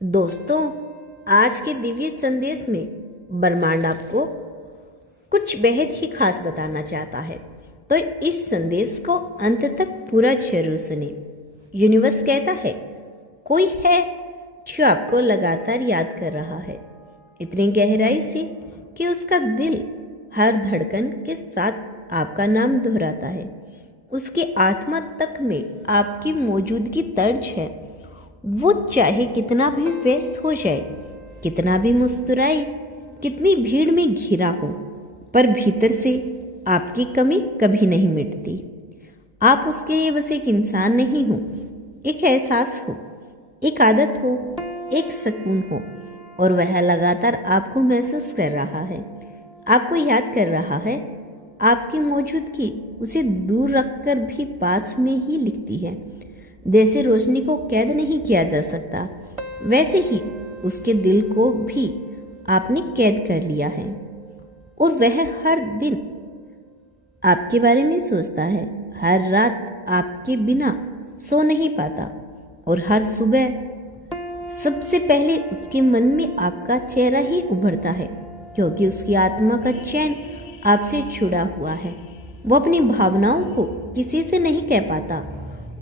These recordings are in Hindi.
दोस्तों, आज के दिव्य संदेश में ब्रह्मांड आपको कुछ बेहद ही खास बताना चाहता है, तो इस संदेश को अंत तक पूरा जरूर सुने। यूनिवर्स कहता है, कोई है जो आपको लगातार याद कर रहा है, इतनी गहराई से कि उसका दिल हर धड़कन के साथ आपका नाम दोहराता है। उसकी आत्मा तक में आपकी मौजूदगी दर्ज है। वो चाहे कितना भी व्यस्त हो जाए, कितना भी मुस्कुराए, कितनी भीड़ में घिरा हो, पर भीतर से आपकी कमी कभी नहीं मिटती। आप उसके लिए बस एक इंसान नहीं हो, एक एहसास हो, एक आदत हो, एक सुकून हो, और वह लगातार आपको महसूस कर रहा है, आपको याद कर रहा है। आपकी मौजूदगी उसे दूर रखकर भी पास में ही लिखती है। जैसे रोशनी को कैद नहीं किया जा सकता, वैसे ही उसके दिल को भी आपने कैद कर लिया है। और वह हर दिन आपके बारे में सोचता है, हर रात आपके बिना सो नहीं पाता, और हर सुबह सबसे पहले उसके मन में आपका चेहरा ही उभरता है, क्योंकि उसकी आत्मा का चैन आपसे जुड़ा हुआ है। वो अपनी भावनाओं को किसी से नहीं कह पाता,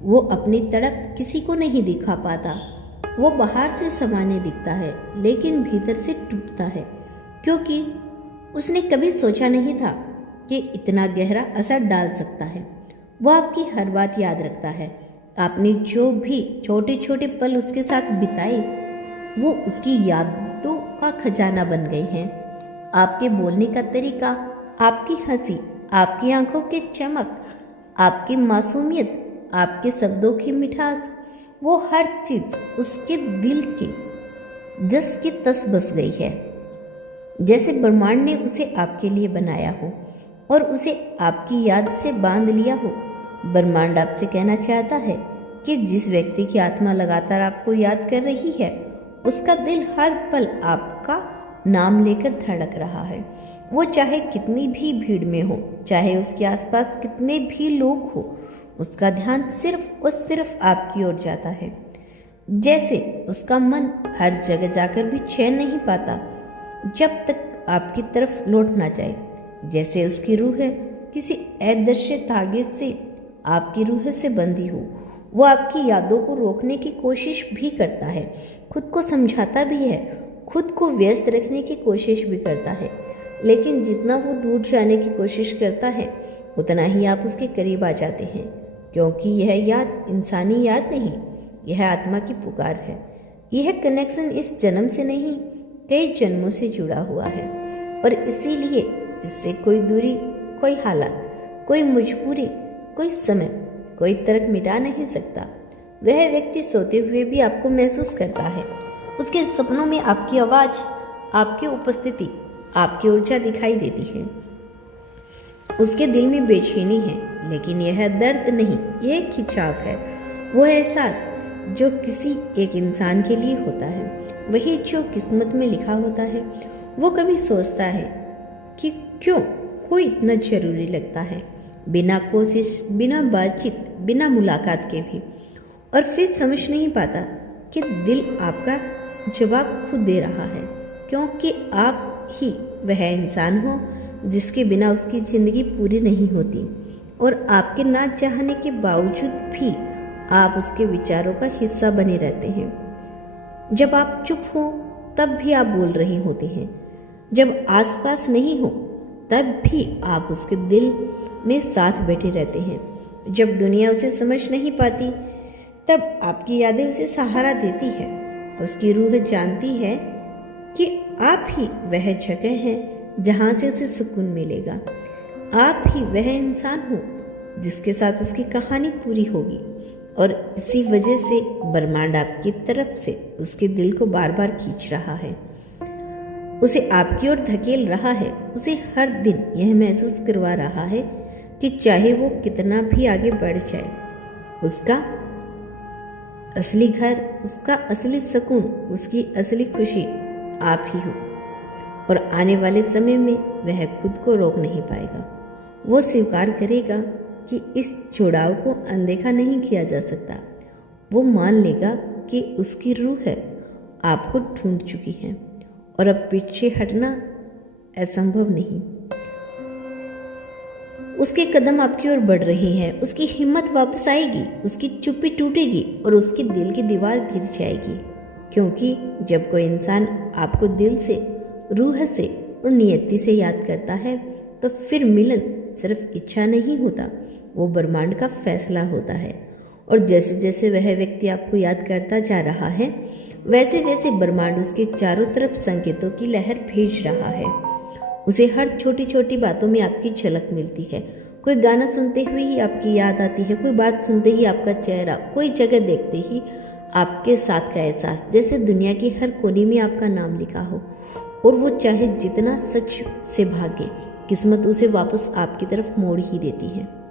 वो अपनी तड़प किसी को नहीं दिखा पाता। वो बाहर से सामान्य दिखता है, लेकिन भीतर से टूटता है, क्योंकि उसने कभी सोचा नहीं था कि इतना गहरा असर डाल सकता है। वो आपकी हर बात याद रखता है। आपने जो भी छोटे छोटे पल उसके साथ बिताए, वो उसकी यादों का खजाना बन गए हैं। आपके बोलने का तरीका, आपकी हंसी, आपकी आंखों की चमक, आपकी मासूमियत, आपके शब्दों की मिठास, वो हर चीज उसके दिल के जस की तस बस गई है। जैसे ब्रह्मांड ने उसे आपके लिए बनाया हो और उसे आपकी याद से बांध लिया हो। ब्रह्मांड आपसे कहना चाहता है कि जिस व्यक्ति की आत्मा लगातार आपको याद कर रही है, उसका दिल हर पल आपका नाम लेकर धड़क रहा है। वो चाहे कितनी भी भीड़ में हो, चाहे उसके आसपास कितने भी लोग हो, उसका ध्यान सिर्फ और सिर्फ आपकी ओर जाता है। जैसे उसका मन हर जगह जाकर भी चैन नहीं पाता जब तक आपकी तरफ लौट ना जाए। जैसे उसकी रूह है किसी अदृश्य धागे से आपकी रूह से बंधी हो। वो आपकी यादों को रोकने की कोशिश भी करता है, खुद को समझाता भी है, खुद को व्यस्त रखने की कोशिश भी करता है, लेकिन जितना वो दूर जाने की कोशिश करता है, उतना ही आप उसके करीब आ जाते हैं, क्योंकि यह याद इंसानी याद नहीं, यह आत्मा की पुकार है। यह कनेक्शन इस जन्म से नहीं, कई जन्मों से जुड़ा हुआ है, और इसीलिए इससे कोई दूरी, कोई हालात, कोई मजबूरी, कोई समय, कोई तर्क मिटा नहीं सकता। वह व्यक्ति सोते हुए भी आपको महसूस करता है। उसके सपनों में आपकी आवाज़, आपकी उपस्थिति, आपकी ऊर्जा दिखाई देती है। उसके दिल में बेचैनी है, लेकिन यह दर्द नहीं, यह खिंचाव है। वो एहसास जो किसी एक इंसान के लिए होता है, वही जो किस्मत में लिखा होता है। वो कभी सोचता है कि क्यों कोई इतना जरूरी लगता है, बिना कोशिश, बिना बातचीत, बिना मुलाकात के भी, और फिर समझ नहीं पाता कि दिल आपका जवाब खुद दे रहा है, क्योंकि आप ही वह इंसान हो जिसके बिना उसकी जिंदगी पूरी नहीं होती, और आपके ना चाहने के बावजूद भी आप उसके विचारों का हिस्सा बने रहते हैं। जब आप चुप हो तब भी आप बोल रही होती हैं, जब आसपास नहीं हो तब भी आप उसके दिल में साथ बैठे रहते हैं। जब दुनिया उसे समझ नहीं पाती, तब आपकी यादें उसे सहारा देती है। उसकी रूह जानती है कि आप ही वह जगह है जहाँ से उसे सुकून मिलेगा। आप ही वह इंसान हो जिसके साथ उसकी कहानी पूरी होगी, और इसी वजह से ब्रह्मांड आपकी तरफ से उसके दिल को बार बार खींच रहा है, उसे आपकी ओर धकेल रहा है, उसे हर दिन यह महसूस करवा रहा है कि चाहे वो कितना भी आगे बढ़ जाए, उसका असली घर, उसका असली सुकून, उसकी असली खुशी आप ही हो। और आने वाले समय में वह खुद को रोक नहीं पाएगा। वो स्वीकार करेगा कि इस जुड़ाव को अनदेखा नहीं किया जा सकता। वो मान लेगा कि उसकी रूह है आपको ढूंढ चुकी है और अब पीछे हटना असंभव नहीं। उसके कदम आपकी ओर बढ़ रहे हैं, उसकी हिम्मत वापस आएगी, उसकी चुप्पी टूटेगी और उसके दिल की दीवार गिर जाएगी। क्योंकि जब कोई इंसान आपको दिल से, रूह से और नियति से याद करता है तो फिर मिलन सिर्फ इच्छा नहीं होता, वो ब्रह्मांड का फैसला होता है। और जैसे जैसे वह व्यक्ति आपको याद करता जा रहा है वैसे वैसे ब्रह्मांड उसके चारों तरफ संकेतों की लहर भेज रहा है। उसे हर छोटी छोटी बातों में आपकी झलक मिलती है। कोई गाना सुनते हुए ही आपकी याद आती है, कोई बात सुनते ही आपका चेहरा, कोई जगह देखते ही आपके साथ का एहसास, जैसे दुनिया की हर कोने में आपका नाम लिखा हो। और वो चाहे जितना सच से भागे, किस्मत उसे वापस आपकी तरफ मोड़ ही देती है।